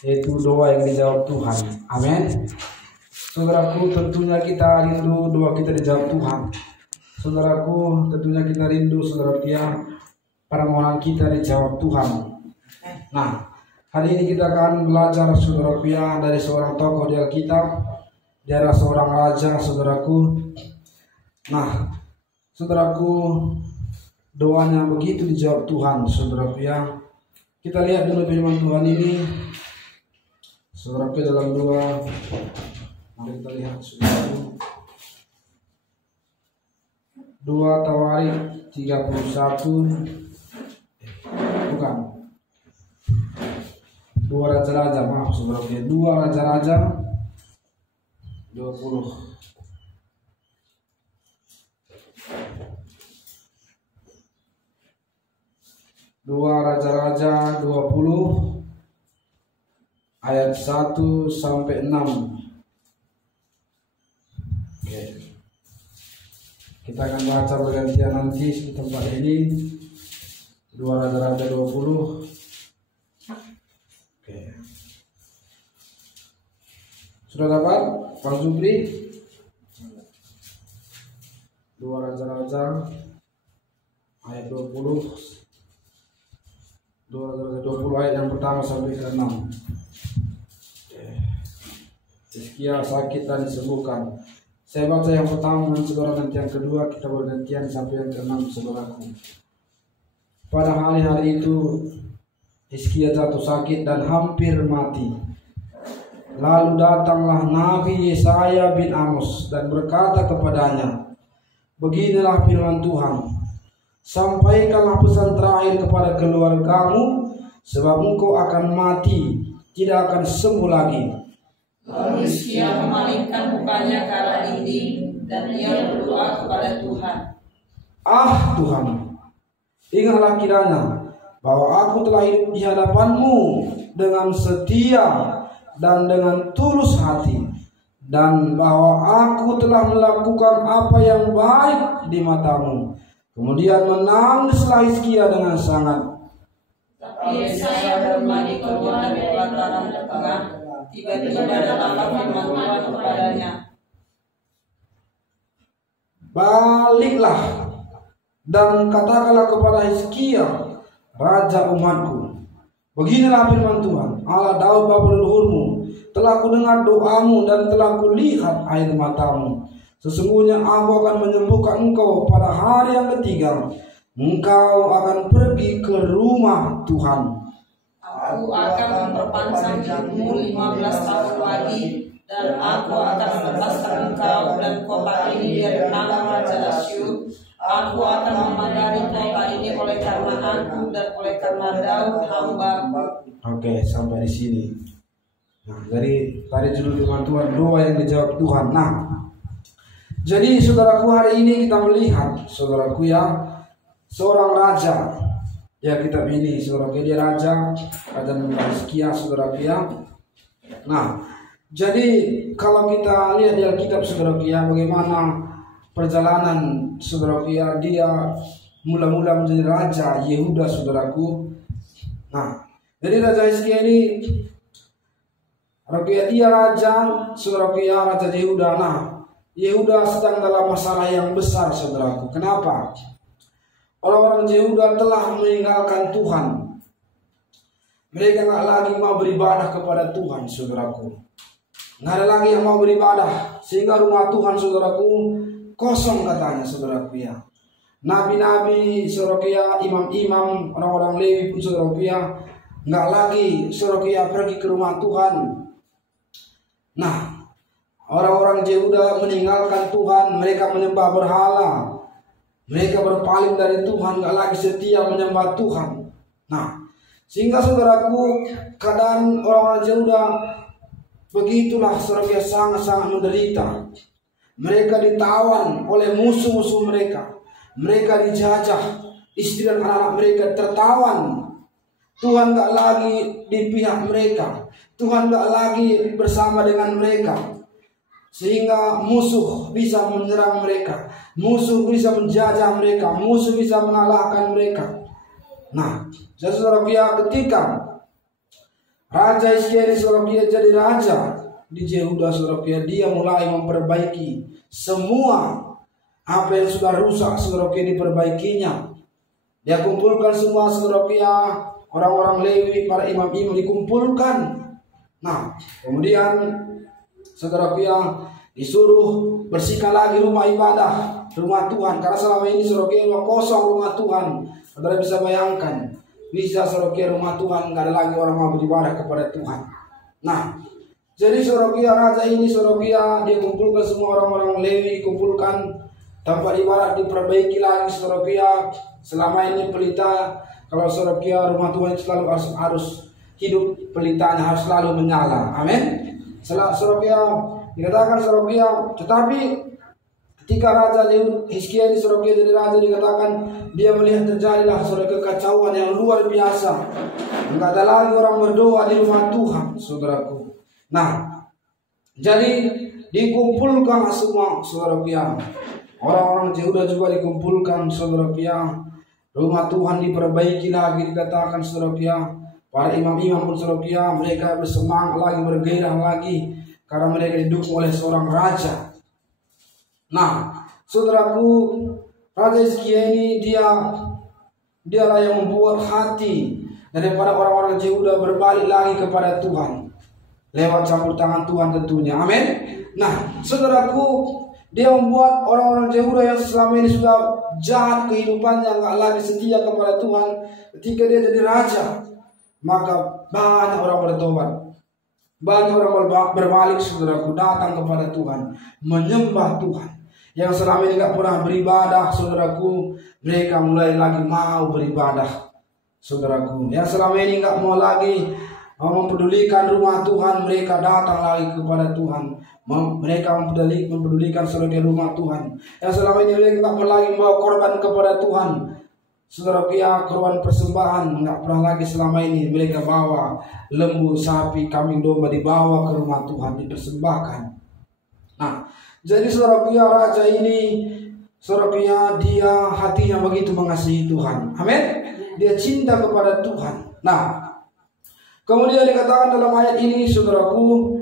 yaitu doa yang dijawab Tuhan. Amin. Saudaraku, tentunya kita rindu doa kita dijawab Tuhan. Saudaraku, tentunya kita rindu saudaraku ya, permohonan kita dijawab Tuhan. Nah, hari ini kita akan belajar saudaraku ya dari seorang tokoh di Alkitab. Dia adalah seorang raja saudaraku. Nah, saudaraku, doanya begitu dijawab Tuhan saudaraku ya. Kita lihat dulu firman Tuhan ini saudaraku dalam doa. Mari kita lihat saudaraku. 2 Tawarik 31 bukan 2 Raja-Raja, maaf saudaraku, 2 Raja-Raja 20. 2 Raja-Raja 20 ayat 1 sampai 6. Oke. Kita akan baca bergantian nanti di tempat ini. 2 Raja-Raja 20. Oke. Sudah dapat Pak Zubri? 2 Raja-Raja ayat 20. 2 Raja-Raja 20 ayat yang pertama sampai ke 6. Hizkia sakit dan disembuhkan. Saya baca yang pertama dan saudara nanti yang kedua, kita bergantian sampai yang ke-6 saudaraku. Pada hari-hari itu Hizkia jatuh sakit dan hampir mati. Lalu datanglah Nabi Yesaya bin Amos dan berkata kepadanya, beginilah firman Tuhan, sampaikanlah pesan terakhir kepada keluargamu, sebab engkau akan mati, tidak akan sembuh lagi. Lalu Hizkia memalingkan mukanya ke arah dinding dan ia berdoa kepada Tuhan. Ah Tuhan, ingatlah kiranya bahwa aku telah hidup di hadapanmu dengan setia dan dengan tulus hati, dan bahwa aku telah melakukan apa yang baik di matamu. Kemudian menangislah Hizkia dengan sangat. Tapi Yesaya berlari keluar dari pelataran tengah. Tiba-tiba datanglah firman Tuhan kepadanya, baliklah dan katakanlah kepada Hizkia, raja umatku, beginilah firman Tuhan, Allah Daud bapa leluhurmu, telah kudengar doamu dan telah kulihat air matamu. Sesungguhnya aku akan menyembuhkan engkau pada hari yang ketiga. Engkau akan pergi ke rumah Tuhan. Aku akan memperpanjang hidupmu 15 tahun lagi, dan aku akan melepaskan engkau dan kota ini dari tangan Raja Asyur. Aku akan memagari kota ini oleh karena aku dan oleh karena Daud hamba-Mu. Oke, sampai di sini. Nah, dari tadi judul firman Tuhan, doa yang dijawab Tuhan. Nah, jadi saudaraku, hari ini kita melihat saudaraku ya, seorang raja. Ya, kitab ini saudaraku, dia raja Hizkia saudaraku ya. Nah, jadi kalau kita lihat di Alkitab saudaraku ya, bagaimana perjalanan saudaraku ya, dia mula-mula menjadi raja Yehuda saudaraku. Nah, jadi Raja Hizkia ini dia raja saudaraku ya, raja Yehuda. Nah, Yehuda sedang dalam masalah yang besar saudaraku. Kenapa? Orang-orang Yehuda telah meninggalkan Tuhan. Mereka nggak lagi mau beribadah kepada Tuhan saudaraku. Nggak ada lagi yang mau beribadah, sehingga rumah Tuhan saudaraku kosong katanya saudaraku ya. Nabi-nabi saudaraku ya, imam-imam, orang-orang Lewi pun saudaraku ya, nggak lagi saudaraku ya pergi ke rumah Tuhan. Nah, orang-orang Yehuda meninggalkan Tuhan, mereka menyembah berhala. Mereka berpaling dari Tuhan, gak lagi setia menyembah Tuhan. Nah, sehingga saudaraku, keadaan orang-orang Yehuda begitulah saudara, sangat-sangat menderita. Mereka ditawan oleh musuh-musuh mereka. Mereka dijajah, istri dan anak mereka tertawan. Tuhan gak lagi di pihak mereka. Tuhan gak lagi bersama dengan mereka. Sehingga musuh bisa menyerang mereka, musuh bisa menjajah mereka, musuh bisa mengalahkan mereka. Nah, saudara-saudara, ketika Raja Hizkia ini saudara jadi raja di Yehuda saudara, dia mulai memperbaiki semua apa yang sudah rusak saudara, diperbaikinya. Dia kumpulkan semua saudara, orang-orang Lewi, para imam-imam dikumpulkan. Nah, kemudian saudara disuruh bersihkan lagi rumah ibadah, rumah Tuhan, karena selama ini saudara kosong rumah Tuhan. Saudara bisa bayangkan, bisa saudara rumah Tuhan nggak ada lagi orang mau beribadah kepada Tuhan. Nah, jadi saudara raja ini saudara dia kumpulkan semua orang-orang Lewi, kumpulkan tempat ibadat diperbaiki lagi saudara. Selama ini pelita, kalau saudara rumah Tuhan selalu harus hidup, pelitanya harus selalu menyala. Amin. Saudara dikatakan saudara, tetapi ketika Raja Hizkia ini saudara jadi raja, dikatakan dia melihat terjadilah saudara kekacauan yang luar biasa. Enggak ada lagi orang berdoa di rumah Tuhan, saudaraku. Nah, jadi dikumpulkan semua saudara, orang-orang Yehuda juga dikumpulkan saudara. Rumah Tuhan diperbaiki lagi, dikatakan saudara. Para imam-imam pun saudara, mereka bersemangat lagi, bergairah lagi, karena mereka didukung oleh seorang raja. Nah, saudaraku, Raja Hizkia ini dialah yang membuat hati daripada orang-orang Yehuda berbalik lagi kepada Tuhan lewat campur tangan Tuhan tentunya. Amin. Nah, saudaraku, dia membuat orang-orang Yehuda yang selama ini sudah jahat kehidupannya, nggak lagi setia kepada Tuhan, ketika dia jadi raja, maka banyak orang bertobat, banyak orang berbalik saudaraku, datang kepada Tuhan, menyembah Tuhan. Yang selama ini nggak pernah beribadah saudaraku, mereka mulai lagi mau beribadah saudaraku. Yang selama ini nggak mau lagi mempedulikan rumah Tuhan, mereka datang lagi kepada Tuhan. Mereka mempedulikan saudara rumah Tuhan. Yang selama ini mereka nggak pernah lagi membawa korban kepada Tuhan, saudara, korban persembahan nggak pernah lagi selama ini mereka bawa lembu, sapi, kambing, domba, dibawa ke rumah Tuhan, dipersembahkan. Nah, jadi saudara, raja ini saudara, dia hatinya begitu mengasihi Tuhan. Amin. Dia cinta kepada Tuhan. Nah, kemudian dikatakan dalam ayat ini saudaraku,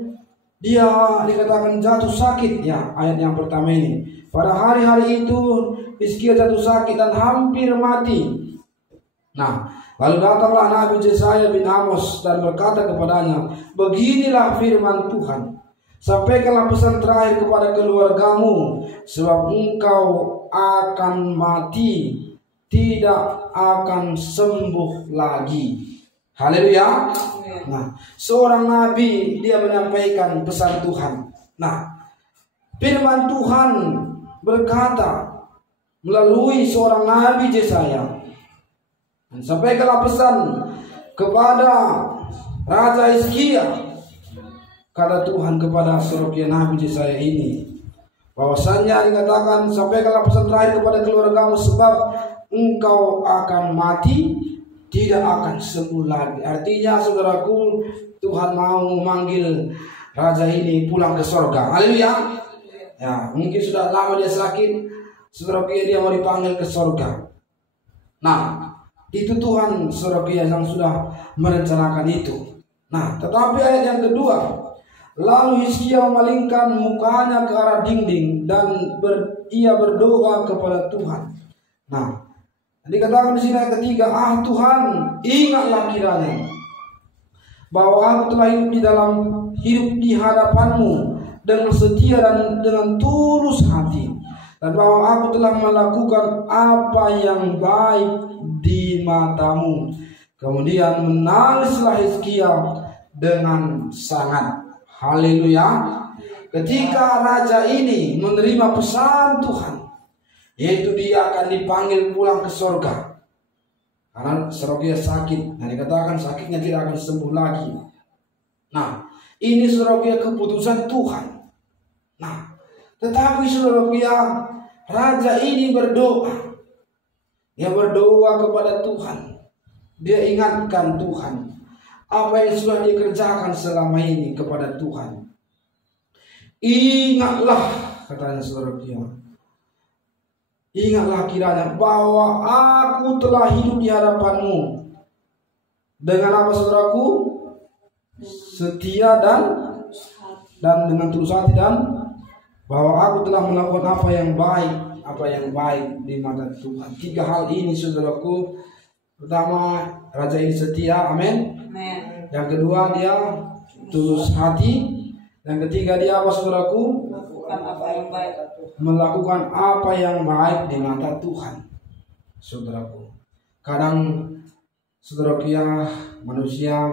dia dikatakan jatuh sakit, ya, ayat yang pertama ini. Pada hari-hari itu Hizkia jatuh sakit dan hampir mati. Nah, lalu datanglah Nabi Yesaya bin Amos dan berkata kepadanya, beginilah firman Tuhan, sampaikanlah pesan terakhir kepada keluargamu, sebab engkau akan mati, tidak akan sembuh lagi. Haleluya. Nah, seorang nabi dia menyampaikan pesan Tuhan. Nah, firman Tuhan berkata melalui seorang nabi Yesaya, sampaikanlah pesan kepada Raja Hizkia, kata Tuhan kepada seorang nabi Yesaya ini, bahwasannya dikatakan sampaikanlah pesan terakhir kepada keluargamu, sebab engkau akan mati, tidak akan sembuh lagi. Artinya saudaraku, Tuhan mau memanggil raja ini pulang ke surga. Haleluya. Ya, mungkin sudah lama dia sakit, saudaraku, dia mau dipanggil ke surga. Nah, itu Tuhan saudaraku yang sudah merencanakan itu. Nah, tetapi ayat yang kedua, lalu Hizkia memalingkan mukanya ke arah dinding dan ia berdoa kepada Tuhan. Nah, dikatakan di sini ayat ketiga, Tuhan, ingatlah kiranya bahwa aku telah hidup di hadapanmu dengan setia dan dengan tulus hati, dan bahwa aku telah melakukan apa yang baik di matamu. Kemudian menangislah Hizkia dengan sangat. Haleluya. Ketika raja ini menerima pesan Tuhan, yaitu dia akan dipanggil pulang ke surga karena saudara sakit. Nah, dikatakan sakitnya tidak akan sembuh lagi. Nah, ini saudara keputusan Tuhan. Nah, tetapi saudara, raja ini berdoa. Dia berdoa kepada Tuhan. Dia ingatkan Tuhan apa yang sudah dikerjakan selama ini kepada Tuhan. Ingatlah, katanya saudara, ingatlah kiranya bahwa aku telah hidup di hadapanmu dengan apa saudaraku? setia dan dengan tulus hati, dan bahwa aku telah melakukan apa yang baik di mata Tuhan. 3 hal ini saudaraku. Pertama, raja ini setia, amin. Yang kedua, dia tulus hati. Yang ketiga, dia apa saudaraku? Melakukan apa yang baik di mata Tuhan. Saudaraku, kadang saudaraku ya, manusia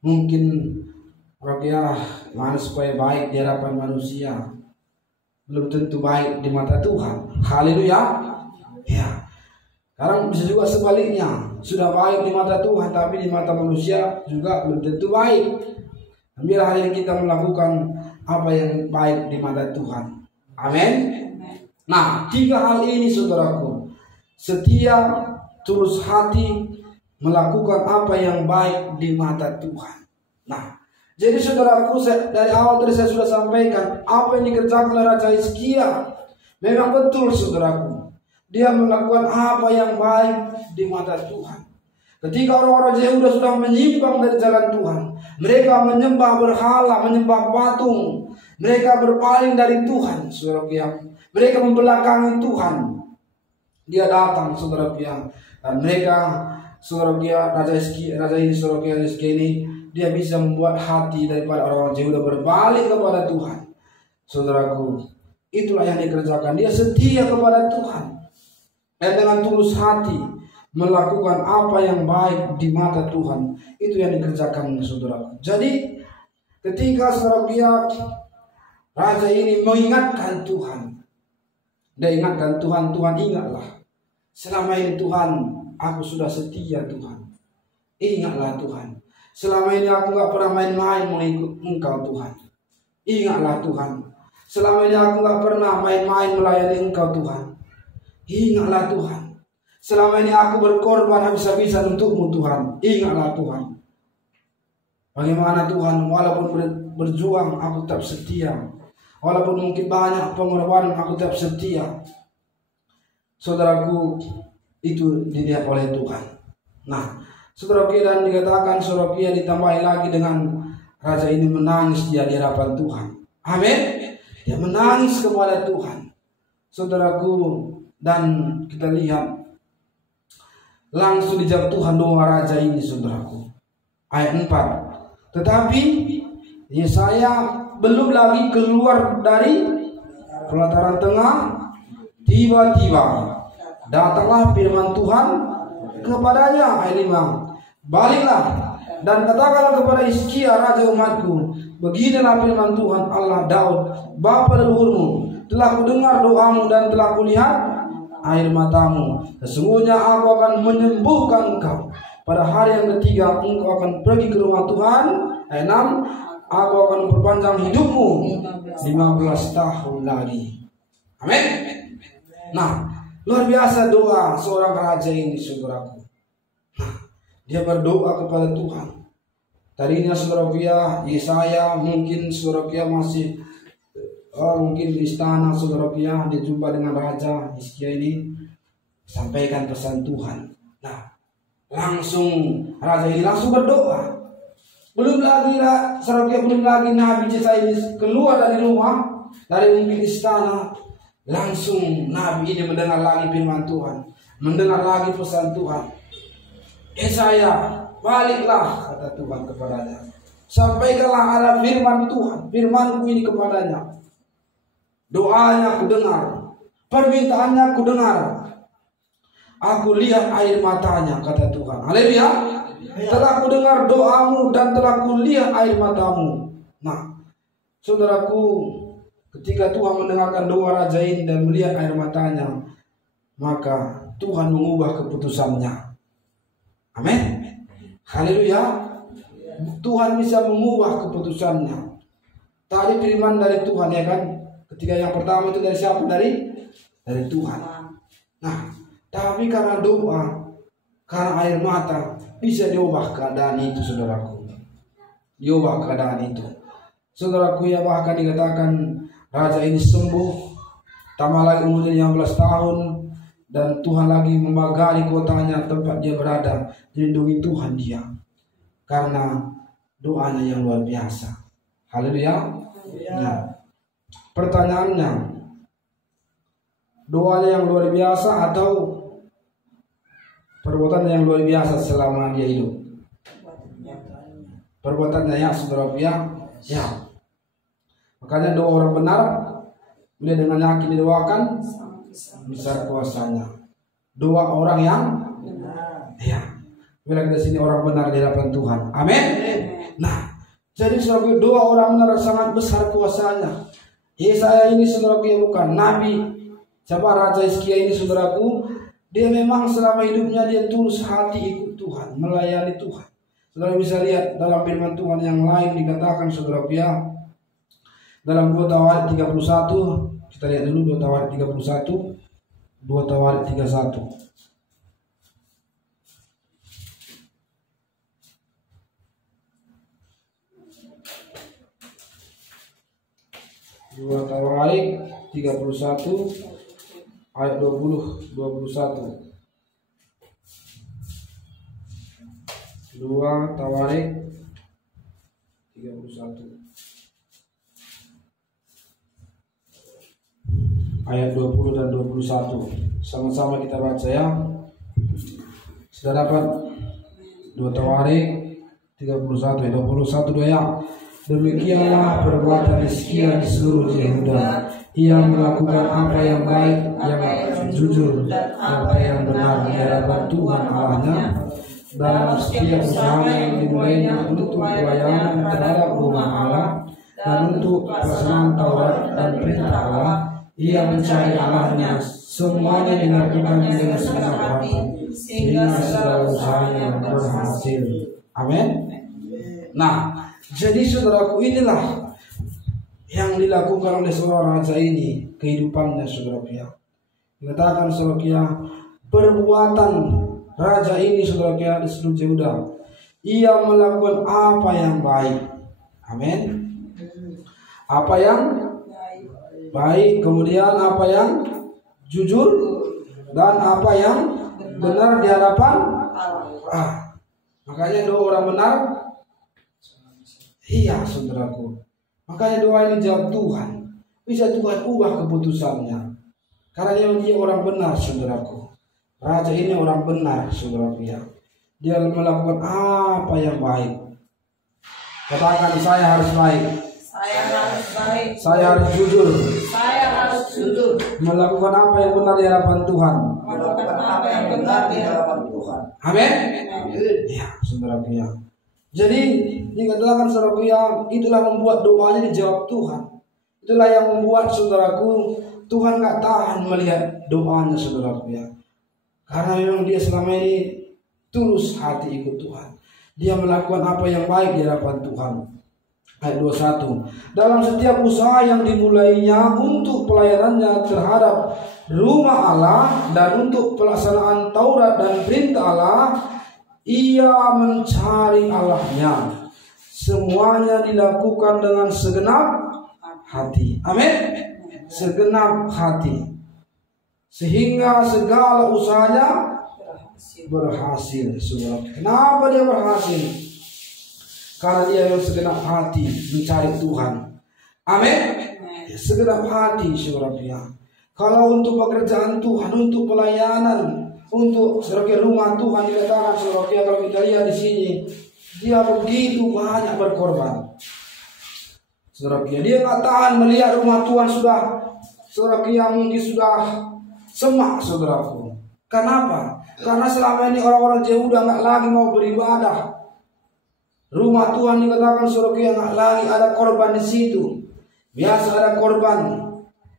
mungkin mana supaya baik di hadapan manusia, belum tentu baik di mata Tuhan. Haleluya. Ya. Kadang bisa juga sebaliknya, sudah baik di mata Tuhan tapi di mata manusia juga belum tentu baik. Biarlah hari ini kita melakukan apa yang baik di mata Tuhan. Amin. Nah, 3 hal ini saudaraku, setia, tulus hati, melakukan apa yang baik di mata Tuhan. Nah, jadi saudaraku, dari awal tadi saya sudah sampaikan apa yang dikerjakan oleh Raja Hizkia. Memang betul saudaraku, dia melakukan apa yang baik di mata Tuhan. Ketika orang-orang Yehuda sudah menyimpang dari jalan Tuhan, mereka menyembah berhala, menyembah patung, mereka berpaling dari Tuhan, saudaraku, mereka membelakangi Tuhan. Dia datang, saudaraku, dan mereka, saudaraku, Raja Hizkia ini, dia bisa membuat hati daripada orang-orang Yehuda berbalik kepada Tuhan. Saudaraku, itulah yang dikerjakan. Dia setia kepada Tuhan dan dengan tulus hati melakukan apa yang baik di mata Tuhan. Itu yang dikerjakan, saudaraku. Jadi ketika saudaraku, raja ini mengingatkan Tuhan, dia ingatkan Tuhan, Tuhan ingatlah, selama ini Tuhan aku sudah setia Tuhan. Ingatlah Tuhan, selama ini aku gak pernah main-main mengikut Engkau Tuhan. Ingatlah Tuhan, selama ini aku gak pernah main-main melayani Engkau Tuhan. Ingatlah Tuhan, selama ini aku berkorban habis-habisan untuk-Mu Tuhan. Ingatlah Tuhan. Bagaimana Tuhan, walaupun berjuang aku tetap setia. Walaupun mungkin banyak pengorbanan aku tetap setia. Saudaraku, itu dilihat oleh Tuhan. Nah, saudaraku, dan dikatakan saudaraku, ditambahi lagi dengan raja ini menangis di hadapan Tuhan. Amin. Dia menangis kepada Tuhan, saudaraku, dan kita lihat langsung dijawab Tuhan doa raja ini, saudaraku. Ayat 4. Tetapi Yesaya belum lagi keluar dari pelataran tengah, tiba-tiba datanglah firman Tuhan kepadanya. Ayat 5. Baliklah dan katakanlah kepada Hizkia raja umatku, beginilah firman Tuhan Allah Daud bapa leluhurmu, telah kudengar doamu dan telah kulihat air matamu. Sesungguhnya aku akan menyembuhkan engkau. Pada hari yang ketiga engkau akan pergi ke rumah Tuhan. Ayat 6. Aku akan memperpanjang hidupmu 15 tahun lagi. Amin. Nah, luar biasa doa seorang raja ini, saudaraku. Nah, dia berdoa kepada Tuhan. Tadinya saudaraku, Yesaya mungkin saudaraku masih mungkin di istana, saudaraku, dia jumpa dengan Raja Hizkia ini, sampaikan pesan Tuhan. Nah, langsung raja ini langsung berdoa. Belum lagi Nabi Yesaya ini keluar dari rumah, dari mungkin istana, langsung Nabi ini mendengar lagi firman Tuhan, mendengar lagi pesan Tuhan. Yesaya, baliklah, kata Tuhan kepadanya, sampaikanlah ada firman Tuhan, firmanku ini kepadanya. Doanya aku dengar, permintaannya aku dengar, aku lihat air matanya, kata Tuhan. Haleluya. Telah aku dengar doamu dan telah aku lihat air matamu. Nah, saudaraku, ketika Tuhan mendengarkan doa raja ini dan melihat air matanya, maka Tuhan mengubah keputusannya. Amin. Haleluya. Tuhan bisa mengubah keputusannya. Tadi firman dari Tuhan, ya kan? Ketika yang pertama itu dari siapa? Dari Tuhan. Nah, tapi karena doa, karena air mata, bisa diubah keadaan itu, saudaraku. Diubah keadaan itu. Saudaraku, bahkan dikatakan raja ini sembuh, tambah lagi umurnya 15 tahun, dan Tuhan lagi memagari kotanya tempat dia berada, dilindungi Tuhan dia. Karena doanya yang luar biasa. Haleluya. Nah, pertanyaannya, doanya yang luar biasa atau perbuatannya yang luar biasa selama dia hidup? Perbuatannya ya, saudara ya. Makanya doa orang benar bila dengan yakin didoakan besar kuasanya. Doa orang yang ya, bila kita sini orang benar di hadapan Tuhan. Amin. Nah, jadi saudara, doa orang benar sangat besar kuasanya. Yesaya ini saudaraku bukan nabi. Siapa Raja Hizkia ini saudaraku? Dia memang selama hidupnya dia tulus hati ikut Tuhan, melayani Tuhan. Saudara bisa lihat dalam firman Tuhan yang lain dikatakan saudaraku ya. Dalam 2 Tawarik 31, kita lihat dulu 2 Tawarik 31, 2 Tawarik 31. 2 Tawarik 31 ayat 20 21. 2 Tawarik 31 ayat 20 dan 21. Sama-sama kita baca ya. Sudah dapat 2 Tawarik 31 ayat 21 2 ya. Demikianlah perbuatan Hizkia di seluruh Yehuda. Ia melakukan apa yang baik, yang jujur, apa yang benar di hadapan Tuhan Allahnya. Dalam setiap usaha yang dimulainya untuk pelayanan terhadap rumah Allah dan untuk pelaksanaan Taurat dan perintah Allah, ia mencari Allahnya. Semuanya dilakukan dengan segenap hati, sehingga segala usahanya berhasil. Amin. Nah, jadi saudaraku, inilah yang dilakukan oleh seorang raja ini, kehidupannya saudaraku ya. Dikatakan saudaraku ya, perbuatan raja ini saudaraku ya di seluruh Yehuda, ia melakukan apa yang baik. Amin. Apa yang baik, kemudian apa yang jujur, dan apa yang benar di hadapan Allah. Makanya doa orang benar, iya saudaraku. Makanya doa ini jawab Tuhan. Bisa Tuhan ubah keputusannya. Karena dia orang benar saudaraku. Raja ini orang benar saudaraku ya. Dia melakukan apa yang baik. Katakan, saya harus baik. Saya harus baik. Saya harus jujur. Saya harus jujur. Melakukan apa yang benar di hadapan Tuhan. Melakukan apa yang benar di hadapan Tuhan. Amin. Ya saudaraku ya. Jadi dikatakan saudaraku ya, itulah membuat doanya dijawab Tuhan. Itulah yang membuat saudaraku Tuhan gak tahan melihat doanya saudaraku ya. Karena memang dia selama ini tulus hati ikut Tuhan. Dia melakukan apa yang baik di hadapan Tuhan. Ayat 21. Dalam setiap usaha yang dimulainya untuk pelayanannya terhadap rumah Allah dan untuk pelaksanaan Taurat dan perintah Allah, ia mencari Allahnya. Semuanya dilakukan dengan segenap hati. Amin. Segenap hati. Sehingga segala usahanya berhasil. Kenapa dia berhasil? Karena dia yang segenap hati mencari Tuhan. Amin. Segenap hati saudara. Kalau untuk pekerjaan Tuhan, untuk pelayanan, untuk sebagai rumah Tuhan, dikatakan saudara, kalau kita lihat di sini, dia begitu banyak berkorban. Saudara, dia nggak tahan melihat rumah Tuhan sudah, saudara, mungkin sudah semak, saudaraku. Kenapa? Karena selama ini orang-orang Yehuda nggak lagi mau beribadah. Rumah Tuhan dikatakan saudara, nggak lagi ada korban di situ. Biasa ada korban,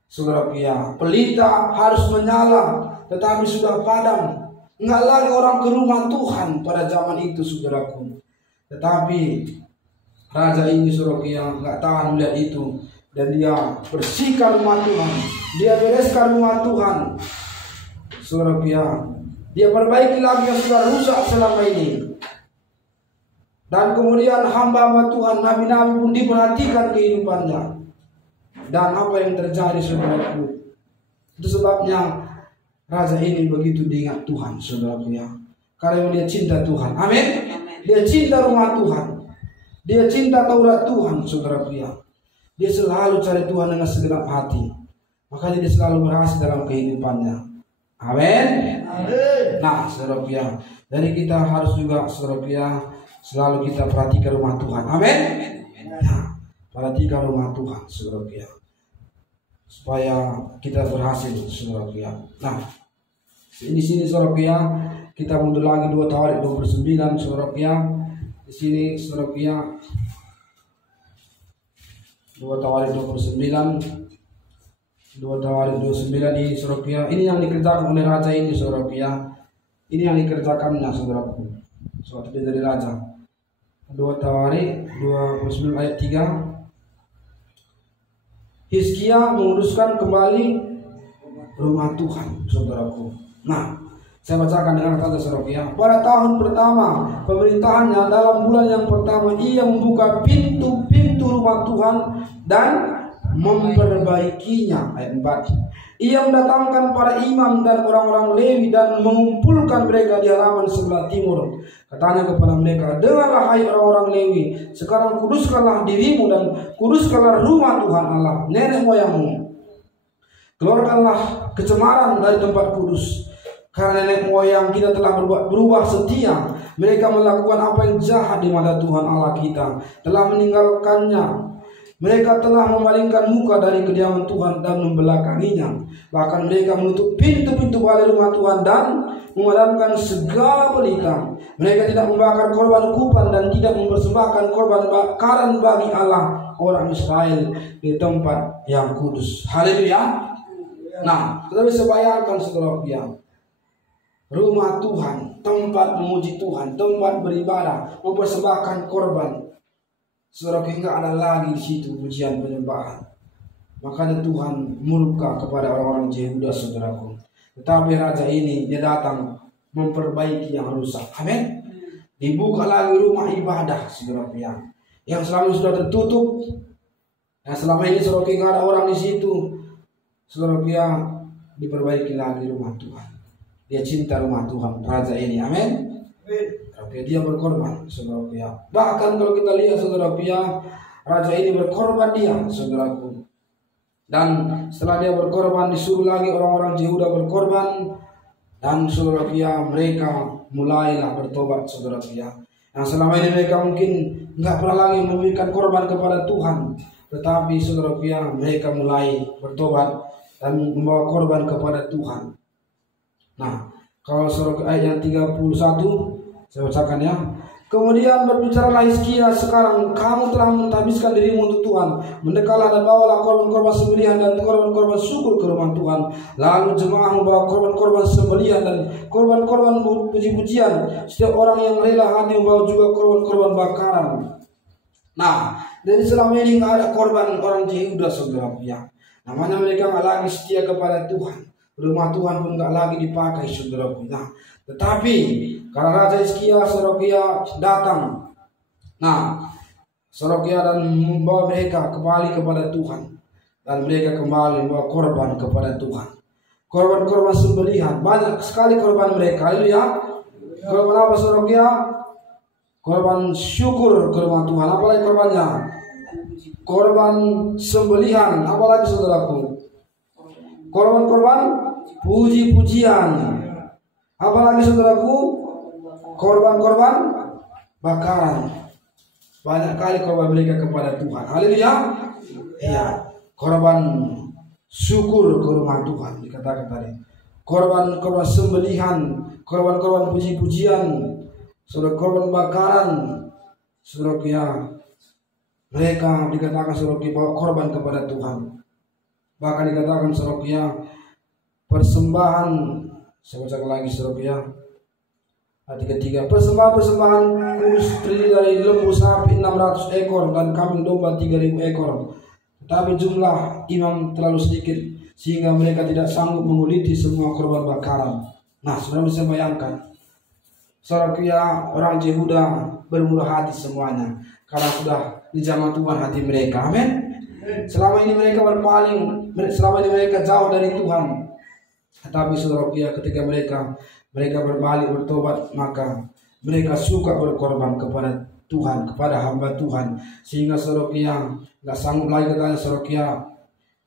saudara, pelita harus menyala, tetapi sudah padam. Nggak lagi orang ke rumah Tuhan pada zaman itu saudaraku. Tetapi raja ini saudara nggak tahan melihat itu, dan dia bersihkan rumah Tuhan, dia bereskan rumah Tuhan saudara. Dia perbaiki lagi yang sudah rusak selama ini. Dan kemudian hamba-hamba Tuhan, nabi-nabi pun diperhatikan kehidupannya. Dan apa yang terjadi saudaraku, itu sebabnya raja ini begitu diingat Tuhan saudaraku ya. Karena dia cinta Tuhan. Amin. Dia cinta rumah Tuhan. Dia cinta Taurat Tuhan, saudara pria. Dia selalu cari Tuhan dengan segenap hati. Makanya dia selalu berhasil dalam kehidupannya. Amin. Nah, saudara pria, dari kita harus juga, saudara pria, selalu kita perhatikan rumah Tuhan. Amin. Nah, perhatikan rumah Tuhan, saudara pria, supaya kita berhasil, saudara pria. Nah, di sini, saudara pria, kita mundur lagi 2 Tawarik 29, saudara pria. Di sini, saudara pria, 2 Tawarik 29. 2 Tawarik 29 ini, saudara pria. Ini yang dikerjakan oleh raja ini, saudara pria. Ini yang dikerjakannya, saudaraku. Suatu dia dari raja. 2 Tawarik 29 ayat 3. Hizkia menguruskan kembali rumah Tuhan, saudaraku. Nah, saya bacakan dengan kata, saudara pria. Pada tahun pertama pemerintahannya, dalam bulan yang pertama, ia membuka pintu-pintu rumah Tuhan dan memperbaikinya. Ayat 4. Ia mendatangkan para imam dan orang-orang Lewi dan mengumpulkan mereka di halaman sebelah timur. Katanya kepada mereka, dengarlah hai orang-orang Lewi, sekarang kuduskanlah dirimu dan kuduskanlah rumah Tuhan Allah nenek moyangmu. Keluarkanlah kecemaran dari tempat kudus, karena nenek moyang kita telah berubah setia. Mereka melakukan apa yang jahat di mata Tuhan Allah kita, telah meninggalkannya. Mereka telah memalingkan muka dari kediaman Tuhan dan membelakanginya. Bahkan mereka menutup pintu-pintu balai rumah Tuhan dan memadamkan segala pelita. Mereka tidak membakar korban kupan dan tidak mempersembahkan korban bakaran bagi Allah orang Israel di tempat yang kudus. Haleluya. Nah, kita bisa bayangkan, saudara pria, rumah Tuhan, tempat memuji Tuhan, tempat beribadah, mempersembahkan korban. Saudara, enggak ada lagi di situ pujian penyembahan. Makanya Tuhan murka kepada orang-orang Yehuda, saudaraku. Tetapi raja ini dia datang memperbaiki yang rusak. Amin. Dibuka lagi rumah ibadah, saudara, yang selama ini sudah tertutup. Yang selama ini, saudara, enggak ada orang di situ. Saudara, diperbaiki lagi rumah Tuhan. Dia cinta rumah Tuhan, raja ini. Amin. Dia berkorban, saudara pia. Bahkan kalau kita lihat, saudara pia, raja ini berkorban dia, saudaraku. Dan setelah dia berkorban, disuruh lagi orang-orang Yehuda berkorban. Dan saudara pia, mereka mulailah bertobat, saudara pia. Yang selama ini mereka mungkin nggak pernah lagi memberikan korban kepada Tuhan, tetapi saudara pia, mereka mulai bertobat dan membawa korban kepada Tuhan. Nah, kalau saudara ayat yang 31, saya bacakan ya. Kemudian berbicaralah Hizkia, sekarang kamu telah menghabiskan dirimu untuk Tuhan. Mendekatlah dan bawalah korban-korban sembelihan dan korban-korban syukur ke rumah Tuhan. Lalu jemaah membawa korban-korban sembelihan dan korban-korban puji-pujian. Setiap orang yang rela hati membawa juga korban-korban bakaran. Nah, dari selama ini nggak ada korban orang Yehuda, saudara pia. Namanya mereka nggak lagi setia kepada Tuhan. Rumah Tuhan pun nggak lagi dipakai, saudara pia. Tetapi karena Raja Hizkia, saudara, datang, nah, saudara, dan membawa mereka kembali kepada Tuhan, dan mereka kembali membawa korban kepada Tuhan. Korban-korban sembelihan, banyak sekali korban mereka. Haleluya. Korban apa, saudara? Korban syukur ke rumah Tuhan. Apalagi korbannya? Korban sembelihan. Apalagi, saudaraku? Korban-korban puji-pujian. Apalagi, saudaraku? Korban-korban bakaran. Banyak kali korban mereka kepada Tuhan. Haleluya. Iya, korban syukur ke rumah Tuhan dikatakan tadi. Korban-korban sembelihan, korban-korban puji-pujian, saudara, korban bakaran. Saudara, mereka dikatakan, saudara, bawa korban kepada Tuhan. Bahkan dikatakan, saudara, persembahan. Saya bacakan lagi, saudara. Ayat 33, persembahan kudus terdiri dari lembu sapi 600 ekor dan kambing domba 3000 ekor. Tetapi jumlah imam terlalu sedikit sehingga mereka tidak sanggup menguliti semua korban bakaran. Nah, saudara bisa bayangkan, saudara, orang Yehuda bermurah hati semuanya karena sudah dijamah Tuhan hati mereka. Amin. Selama ini mereka berpaling, selama ini mereka jauh dari Tuhan. Tetapi saudara, ketika mereka berbalik bertobat, maka mereka suka berkorban kepada Tuhan, kepada hamba Tuhan, sehingga Saudara nggak sanggup lagi katanya Saudara,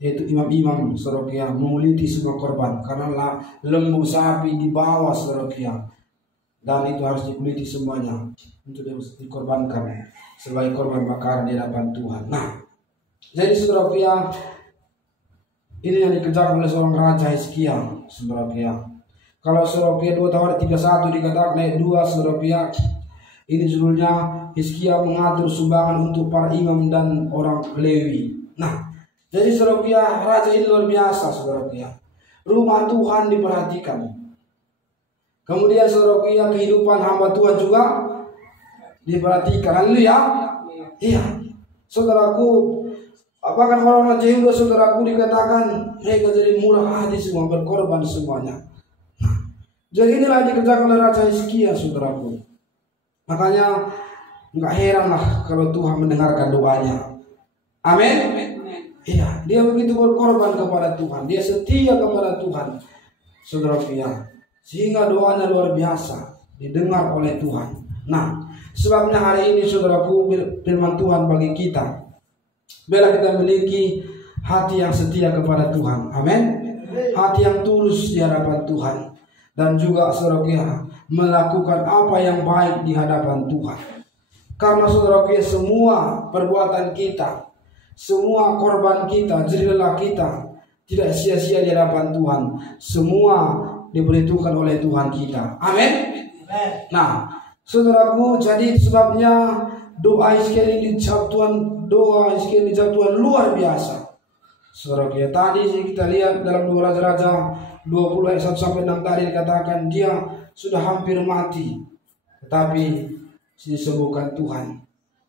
yaitu imam-imam Saudara menguliti semua korban karena lembu sapi dibawa Saudara, dan itu harus dikuliti semuanya untuk dikorbankan sebagai korban bakaran di hadapan Tuhan. Nah, jadi Saudara, ini yang dikerjakan oleh seorang Raja Hizkia, Saudara. Kalau Saudara 2 Tawarik 31 dikatakan ayat 2, Saudara, ini judulnya Hizkia mengatur sumbangan untuk para imam dan orang Lewi. Nah, jadi Saudara, raja ini luar biasa, Saudara. Rumah Tuhan diperhatikan. Kemudian Saudara, kehidupan hamba Tuhan juga diperhatikan. Haleluya. Iya. Saudaraku, apakah orang-orang Yehuda Saudaraku dikatakan mereka jadi murah hati semua, berkorban semuanya. Nah, jadi inilah dikerjakan oleh Raja Hizkia, Saudaraku. Makanya nggak heranlah kalau Tuhan mendengarkan doanya. Amin. Iya, dia begitu berkorban kepada Tuhan, dia setia kepada Tuhan, Saudara, sehingga doanya luar biasa didengar oleh Tuhan. Nah, sebabnya hari ini Saudaraku, firman Tuhan bagi kita, bila kita memiliki hati yang setia kepada Tuhan, amin, hati yang tulus di hadapan Tuhan, dan juga Saudara melakukan apa yang baik di hadapan Tuhan. Karena Saudara, semua perbuatan kita, semua korban kita, jerih kita tidak sia-sia di hadapan Tuhan. Semua diperhitungkan oleh Tuhan kita. Amin. Nah, Saudaraku, jadi sebabnya doa Hizkia ini dijawab Tuhan, doa Hizkia ini dijawab Tuhan luar biasa. Saudara, tadi kita lihat dalam 2 Raja-Raja 20 ayat 1 sampai 6 tadi dikatakan dia sudah hampir mati, tetapi disembuhkan Tuhan.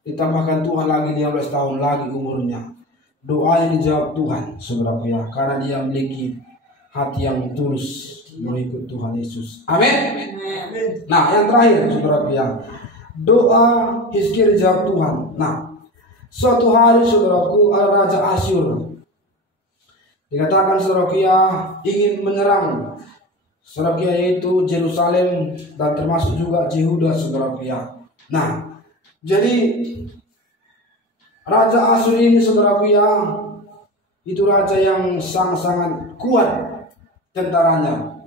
Ditambahkan Tuhan lagi 15 tahun lagi umurnya. Doa yang dijawab Tuhan, Saudara, karena dia memiliki hati yang tulus mengikut Tuhan Yesus. Amin. Nah, yang terakhir Saudara, doa Hizkia dijawab Tuhan. Nah, suatu hari Saudaraku, ada Raja Asyur. Dikatakan Saudara, ingin menyerang Saudara, yaitu Yerusalem dan termasuk juga Yehuda, Saudara. Nah, jadi Raja Asyur ini Saudara, itu raja yang sangat-sangat kuat tentaranya.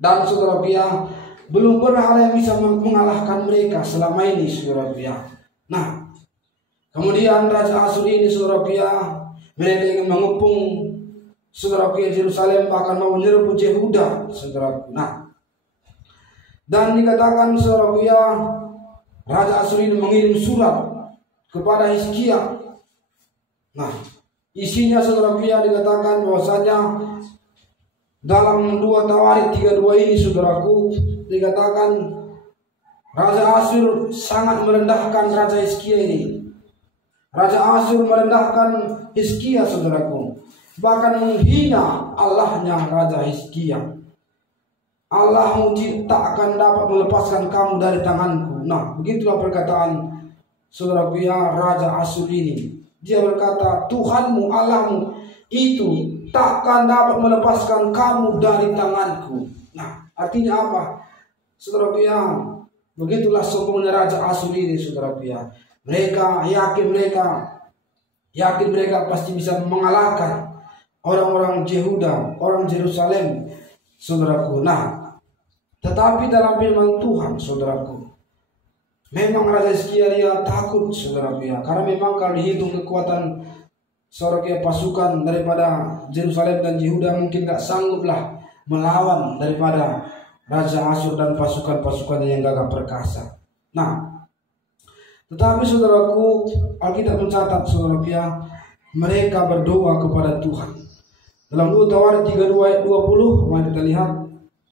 Dan Saudara, belum pernah ada yang bisa mengalahkan mereka selama ini, Saudara. Nah, kemudian Raja Asyur ini Saudara, mereka ingin mengepung Saudara, Yerusalem, bahkan mau menyerbu Yehuda, Saudara. Nah, dan dikatakan Saudara, Raja Asyur ini mengirim surat kepada Hizkia. Nah, isinya Saudara, dikatakan bahwasanya dalam 2 Tawarik 32 ini Saudaraku, dikatakan Raja Asyur sangat merendahkan Raja Hizkia ini. Raja Asyur merendahkan Hizkia, Saudaraku, bahkan menghina Allahnya Raja Hizkia. Allahmu tak akan dapat melepaskan kamu dari tanganku. Nah, begitulah perkataan Saudara, Raja Asyur ini. Dia berkata, Tuhanmu, Allahmu itu takkan dapat melepaskan kamu dari tanganku. Nah, artinya apa? Saudara, begitulah sombongnya Raja Asyur ini, Saudara. Mereka yakin mereka pasti bisa mengalahkan orang-orang Yehuda, orang Yerusalem, Saudaraku. Nah, tetapi dalam firman Tuhan, Saudaraku, memang Raja Hizkia dia takut, Saudara, karena memang kalau dihitung kekuatan Saudara, pasukan daripada Yerusalem dan Yehuda mungkin gak sangguplah melawan daripada Raja Asyur dan pasukan-pasukannya yang gagah perkasa. Nah, tetapi Saudaraku, Alkitab mencatat, Saudara, mereka berdoa kepada Tuhan. Dalam 2 Tawarik 32 ayat 20, mari kita lihat.